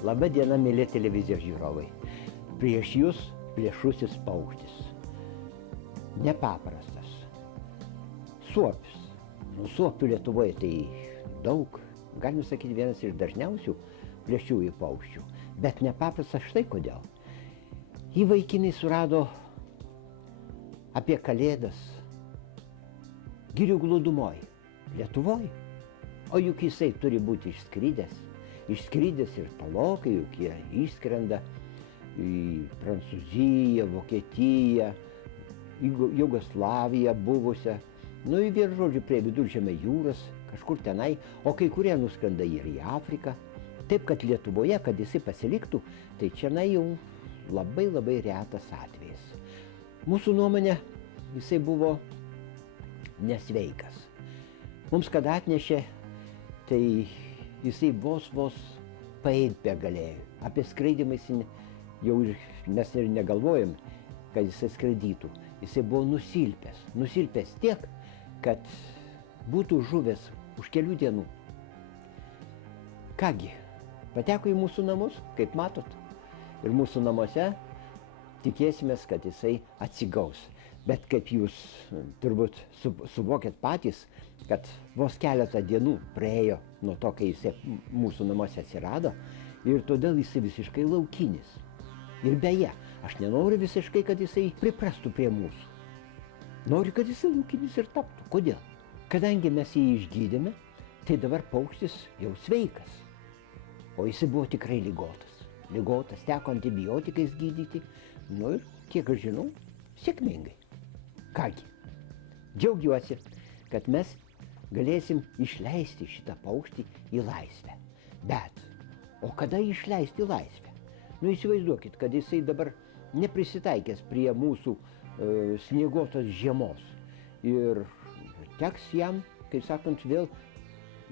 Labą dieną, mėly televizijos žiūrovai. Prieš jūs plėšrusis paukštis. Nepaprastas. Suopis. Suopių Lietuvoje tai daug. Galime sakyti, vienas iš dažniausių plėšriųjų paukščių. Bet nepaprastas štai kodėl. Jį vaikinai surado apie Kalėdas Girių glūdumoj, Lietuvoj. O juk jisai turi būti išskridęs ir tolokai, juk jie išskrenda į Prancūziją, Vokietiją, į Jugoslaviją buvusią, į vienu žodžiu prie Viduržemio jūros, kažkur tenai, o kai kurie nuskrenda ir į Afriką. Taip, kad Lietuvoje, kad jisai pasiliktų, tai čianai jau labai retas atvejis. Mūsų nuomonė, jisai buvo nesveikas. Mums kad atnešė, tai jisai vos paeit begalėjo. Apie skraidymą jis jau mes ir negalvojom, kad jisai skraidytų. Jisai buvo nusilpęs tiek, kad būtų žuvęs už kelių dienų. Kągi, pateko į mūsų namus, kaip matot. Ir mūsų namuose tikėsimės, kad jisai atsigaus. Bet kaip jūs turbūt suvokėt patys, kad vos keletą dienų praėjo nuo to, kai jisai mūsų namuose atsirado, ir todėl jisai visiškai laukinis. Ir beje, aš nenoriu visiškai, kad jisai priprastų prie mūsų. Noriu, kad jisai laukinis ir taptų. Kodėl? Kadangi mes jį išgydėme, tai dabar paukštis jau sveikas. O jisai buvo tikrai ligotas, teko antibiotikais gydyti, ir kiek aš žinau, sėkmingai. Kągi, džiaugiuosi, kad mes galėsim išleisti šitą paukštį į laisvę. Bet, o kada išleisti į laisvę? Įsivaizduokit, kad jisai dabar neprisitaikęs prie mūsų snieguotos žiemos. Ir teks jam, kaip sakant, vėl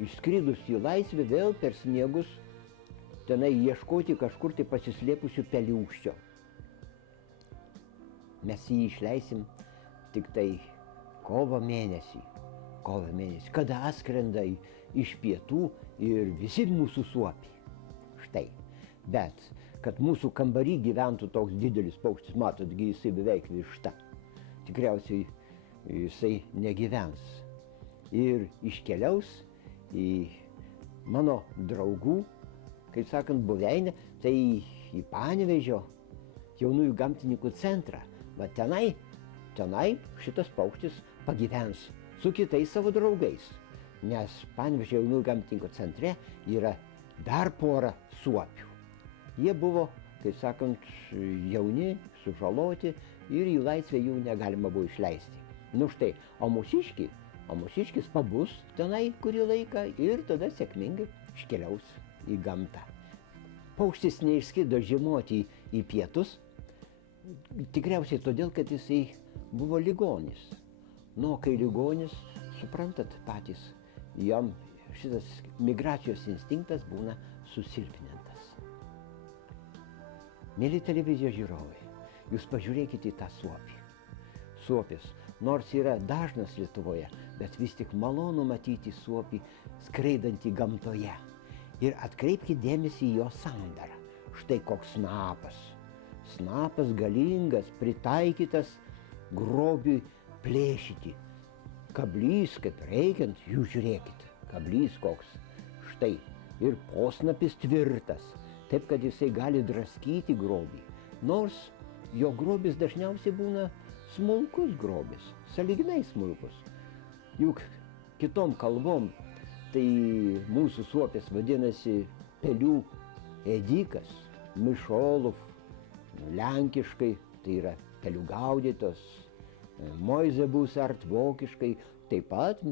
išskridus į laisvę, vėl per sniegus tenai ieškoti kažkur tai pasislėpusių peliūkščio. Mes jį išleisim tik tai kovo mėnesį, kada atskrenda iš pietų ir visi mūsų suopiai. Štai. Bet, kad mūsų kambarį gyventų toks didelis paukštis, matotgi, jisai beveik višta. Tikriausiai jisai negyvens. Ir iškeliaus į mano draugų, kaip sakant, buveinę, tai į Panevėžio jaunųjų gamtininkų centrą. Va tenai šitas paukštis pagyvens su kitais savo draugais, nes Panevėžio jaunųjų gamtininkų centre yra dar pora suopių. Jie buvo, kaip sakant, jauni, sužaloti ir į laisvę jų negalima buvo išleisti. Štai, o mūsiškis pabus tenai kurį laiką ir tada sėkmingai iškeliaus į gamtą. Paukštis neišskrido žiemoti į pietus, tikriausiai todėl, kad jisai buvo ligonis. Kai ligonis, suprantat patys, jam šitas migracijos instinktas būna susilpnintas. Mėly televizijos žiūrovai, jūs pažiūrėkite į tą suopį. Suopis, nors yra dažnas Lietuvoje, bet vis tik malonu matyti suopį skraidantį gamtoje. Ir atkreipkite dėmesį į jo sandarą. Štai koks snapas. Snapas galingas, pritaikytas grobiui plėšyti. Kablys, kaip reikiant, jūs žiūrėkit. Kablys koks. Štai. Ir posnapis tvirtas. Taip, kad jisai gali draskyti grobį. Nors jo grobis dažniausiai būna smulkus grobis. Sąlyginai smulkus. Juk kitom kalbom tai mūsų suopis vadinasi pelių ėdikas, mišolov, lenkiškai, tai yra pelių gaudytos, moizebusart vokiškai, taip pat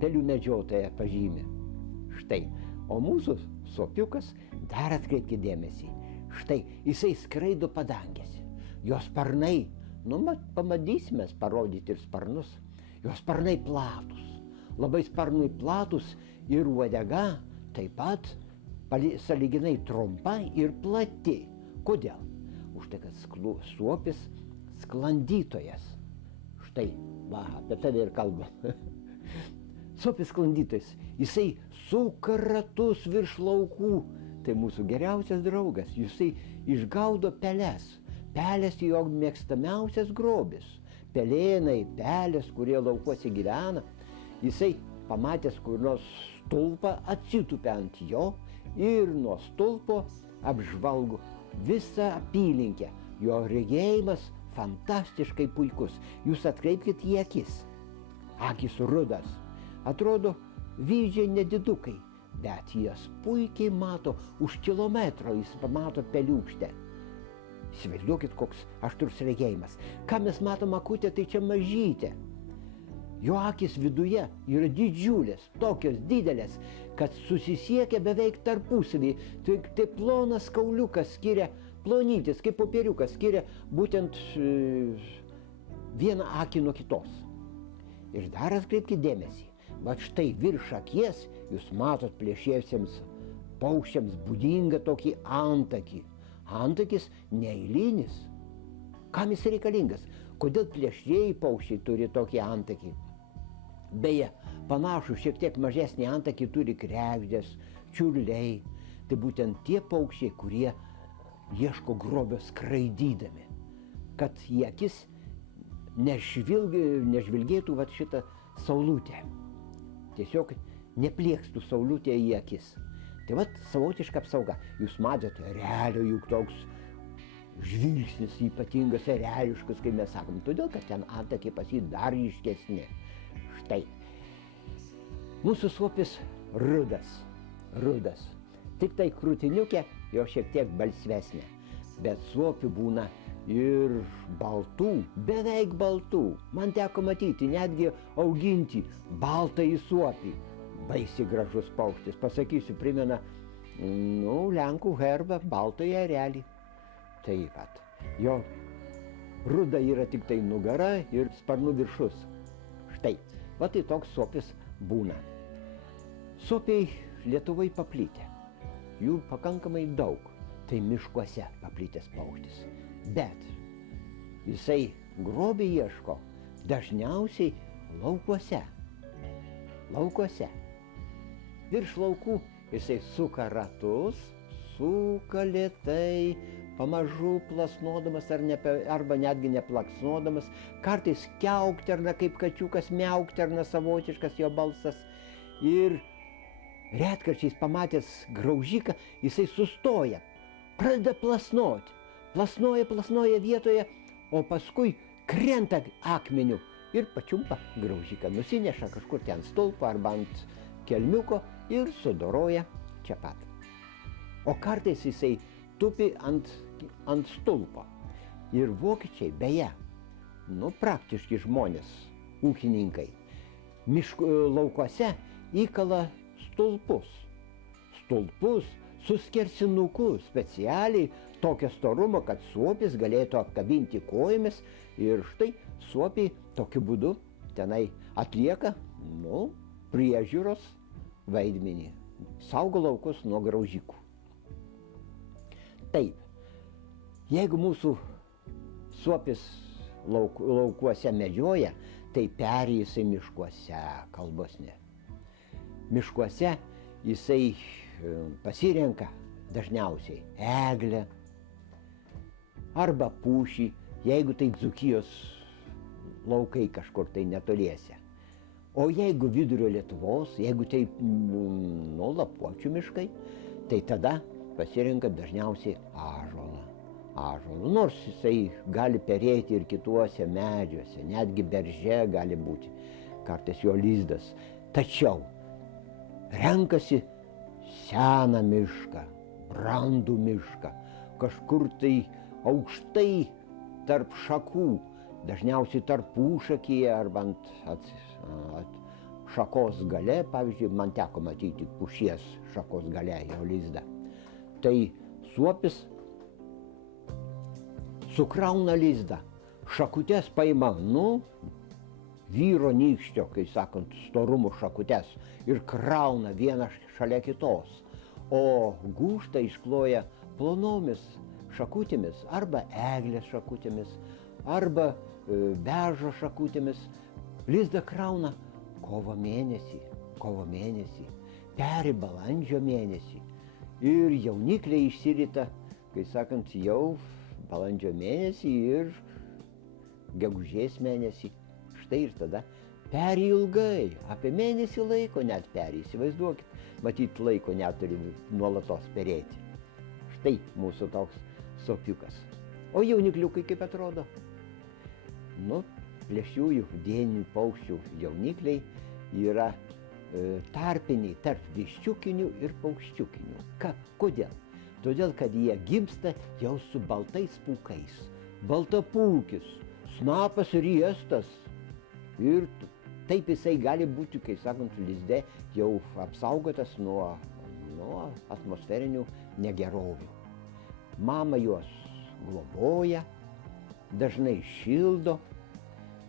pelių medžiotoją pažymė. Štai, o mūsų suopiukas, dar atkreipkite dėmesį, štai, jisai skraido padangėse. Jo sparnai, pamatysime parodyti ir sparnus, jo sparnai platus. Labai sparnai platus ir uodega taip pat sąlyginai trumpa ir plati. Kodėl? Už tai, kad suopis sklandytojas. Štai, apie tave ir kalbam. Suopis sklandytojas, jisai suka ratus virš laukų, tai mūsų geriausias draugas. Jisai išgaudo peles. Pelės jo mėgstamiausias grobis. Pelėnai, pelės, kurie laukuose gyvena. Jisai pamatęs kur nors stulpą atsitupia ant jo ir nuo stulpo apžvalgo visą apylinkę. Jo regėjimas fantastiškai puikus. Jūs atkreipkit į akis. Akis rudas. Atrodo, vyzdžiai nedidukai, bet jas puikiai mato už kilometro, jis pamato peliūkštę. Įsivaizduokit, koks aštrus regėjimas. Ką mes matom akutę, tai čia mažytė. Jo akis viduje yra didžiulės, tokios didelės, kad susisiekia beveik tarpusavį. Tai plonas kauliukas skiria, plonytis, kaip popieriukas skiria būtent vieną akį nuo kitos. Ir dar atkreipkite dėmesį. Vat štai virš akies jūs matot plėšiesiems paukščiams būdingą tokį antakį. Antakis neeilinis. Kam jis reikalingas? Kodėl plėšrieji paukščiai turi tokį antakį? Beje, panašų šiek tiek mažesnį antakį turi kregždės, čiurliai. Tai būtent tie paukščiai, kurie ieško grobio skraidydami. Kad į akis nežvilgėtų vat šitą saulutę. Tiesiog nepliekstų saulutė į akis. Tai vat savotiška apsauga. Jūs matote, erelio juk toks žvilgsnis ypatingas, ereliškas, kaip mes sakom. Todėl, kad ten antakiai pas jį dar ryškesni. Štai. Mūsų suopis rudas. Tik tai krūtiniukė jo šiek tiek balsvesnė. Bet suopių būna ir baltų, beveik baltų. Man teko matyti, netgi auginti baltąjį suopį. Baisiai gražus paukštis, pasakysiu, primena, Lenkų herbą, baltąjį erelį. Tai vat, jo ruda yra tik tai nugara ir sparnų viršus. Štai, va tai toks suopis būna. Suopiai Lietuvai paplitę. Jų pakankamai daug. Tai miškuose paplitęs paukštis. Bet jisai grobį ieško dažniausiai laukuose. Virš laukų jisai suka ratus, suka lėtai, pamažu plasnodamas arba netgi neplaksnodamas. Kartais kiaukterna, kaip kačiukas miaukterna, savotiškas jo balsas. Ir retkarčiais pamatęs graužiką, jisai sustoja, pradeda plasnoti. Plasnoja vietoje, o paskui krenta akmeniu ir pačiumpa graužiką. Nusineša kažkur ten stulpą arba ant kelmiuko ir sudoroja čia pat. O kartais jisai tupi ant stulpo. Ir vokiečiai, beje, praktiški žmonės, ūkininkai, laukuose įkala stulpus su skersinuku specialiai tokio storumo, kad suopis galėtų apkabinti kojomis ir štai suopiai tokiu būdu tenai atlieka, priežiūros vaidmenį. Saugo laukus nuo graužikų. Taip, jeigu mūsų suopis laukuose medžioja, tai peri jisai miškuose, kalbos ne. Miškuose jisai pasirenka dažniausiai eglę arba pušį, jeigu tai Dzūkijos laukai kažkur tai netoliese. O jeigu vidurio Lietuvos, jeigu tai Lapuočių miškai, tai tada pasirenka dažniausiai ąžuolą. Nors jisai gali perėti ir kituose medžiuose, netgi berže gali būti kartais jo lizdas. Tačiau renkasi seną mišką, brandų mišką, kažkur tai aukštai tarp šakų, dažniausiai tarpušakyje arba ant šakos gale, pavyzdžiui, man teko matyti pušies šakos gale jo lizdą. Tai suopis sukrauna lizdą, šakutes paima, vyro nykščio, kai sakant, storumo šakutes ir krauna vieną šalia kitos, o gūžtą iškloja plonomis šakutėmis arba eglės šakutėmis, arba beržo šakutėmis. Lizdą krauna kovo mėnesį, peri balandžio mėnesį ir jaunikliai išsirita, kai sakant, jau balandžio mėnesį ir gegužės mėnesį. Štai ir tada peri ilgai, apie mėnesį laiko net peri, įsivaizduokit, matyt laiko neturi nuolatos perėti. Štai mūsų toks suopiukas. O jaunikliukai kaip atrodo? Nu, plėšriųjų dieninių paukščių jaunikliai yra tarpiniai tarp viščiukinių ir paukščiukinių. Kodėl? Todėl, kad jie gimsta jau su baltais pūkais. Baltapūkis, snapas riestas. Ir taip jisai gali būti, kai sakant, lizde jau apsaugotas nuo atmosferinių negerovių. Mama juos globoja, dažnai šildo,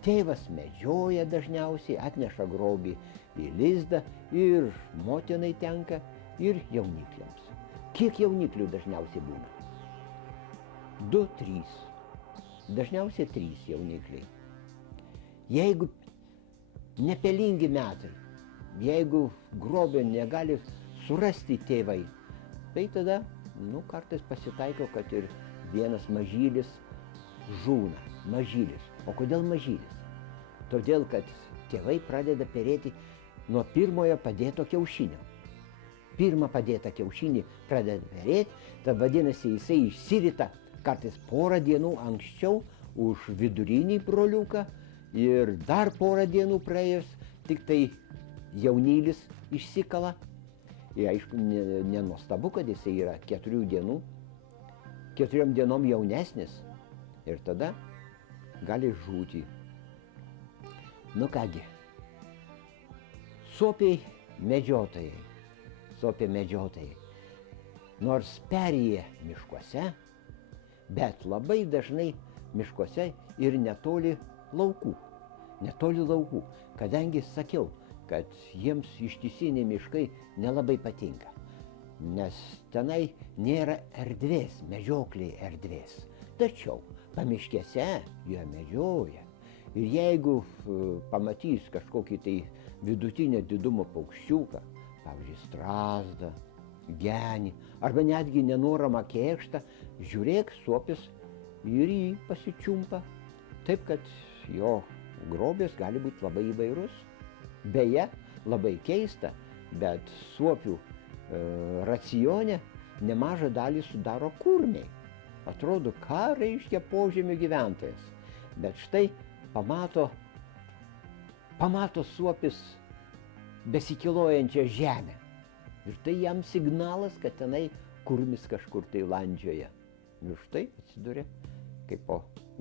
tėvas medžioja dažniausiai, atneša grobį į lizdą ir motinai tenka ir jaunikliams. Kiek jauniklių dažniausiai būna? 2-3. Dažniausiai 3 jaunikliai. Jeigu nepelingi metai, jeigu grobio negali surasti tėvai, tai tada, kartais pasitaiko, kad ir vienas mažylis žūna. Mažylis. O kodėl mažylis? Todėl, kad tėvai pradeda perėti nuo pirmojo padėto kiaušinio. Pirmą padėtą kiaušinį pradeda perėti, tad vadinasi, jisai išsirita kartais porą dienų anksčiau už vidurinį broliuką ir dar porą dienų praėjus, tik tai jaunylis išsikala. Ir aišku, nenuostabu, kad jisai yra 4 dienom jaunesnis ir tada gali žūti. Nu kągi, suopiai medžiotojai, nors perėję miškuose, bet labai dažnai miškuose ir netoli laukų, kadangi sakiau, kad jiems ištisiniai miškai nelabai patinka, nes tenai nėra erdvės, medžiokliai erdvės. Tačiau pamiškėse jie medžioja. Ir jeigu pamatys kažkokį tai vidutinio didumo paukščiuką, pavyzdžiui, strazdą, genį, arba netgi nenoramą kėkštą, žiūrėk, suopis ir jį pasičiumpa. Taip, kad jo grobis gali būti labai įvairus. Beje, labai keista, bet suopių racione nemažą dalį sudaro kurmiai. Atrodo, ką reiškia požemių gyventojas. Bet štai pamato suopis besikilojančią žemę. Ir tai jam signalas, kad tenai kurmis kažkur tai landžioja. Ir štai atsiduria kaip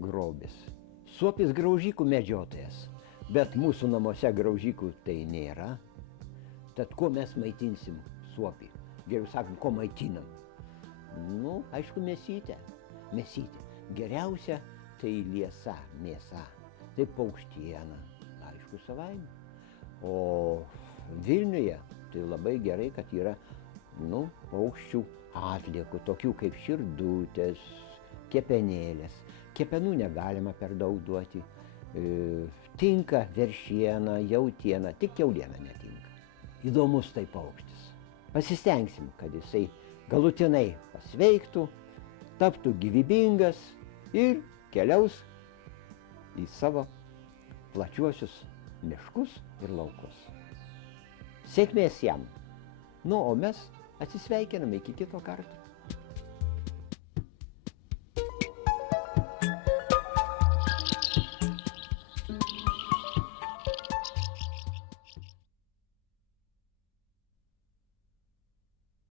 grobis. Suopis graužikų medžiotojas, bet mūsų namuose graužikų tai nėra. Tad kuo mes maitinsim suopį? Geriau sakant, ko maitinam? Aišku, mėsytė. Geriausia tai liesa, mėsa. Tai paukštiena, aišku, savaime. O Vilniuje tai labai gerai, kad yra, paukščių atliekų, tokių kaip širdutės, kepenėlės. Kepenų negalima per daug duoti. Tinka veršiena, jautiena, tik kiauliena netinka. Įdomus tai paukštis. Pasistengsim, kad jisai galutinai pasveiktų, taptų gyvybingas ir keliaus į savo plačiuosius miškus ir laukus. Sėkmės jam. O mes atsisveikiname iki kito karto.